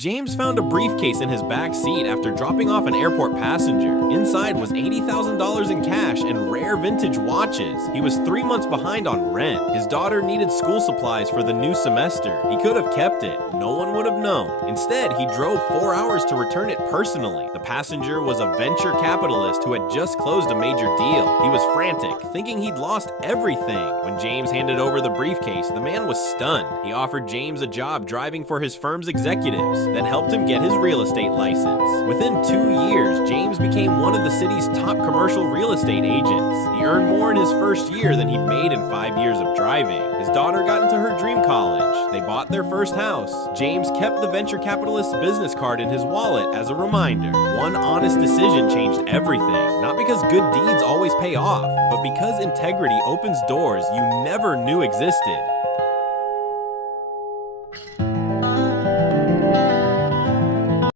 James found a briefcase in his back seat after dropping off an airport passenger. Inside was $80,000 in cash and rare vintage watches. He was 3 months behind on rent. His daughter needed school supplies for the new semester. He could have kept it. No one would have known. Instead, he drove 4 hours to return it personally. The passenger was a venture capitalist who had just closed a major deal. He was frantic, thinking he'd lost everything. When James handed over the briefcase, the man was stunned. He offered James a job driving for his firm's executives, then helped him get his real estate license. Within 2 years, James became one of the city's top commercial real estate agents. He earned more in his first year than he'd made in 5 years of driving. His daughter got into her dream college. They bought their first house. James kept the venture capitalist's business card in his wallet as a reminder. One honest decision changed everything, not because good deeds always pay off, but because integrity opens doors you never knew existed.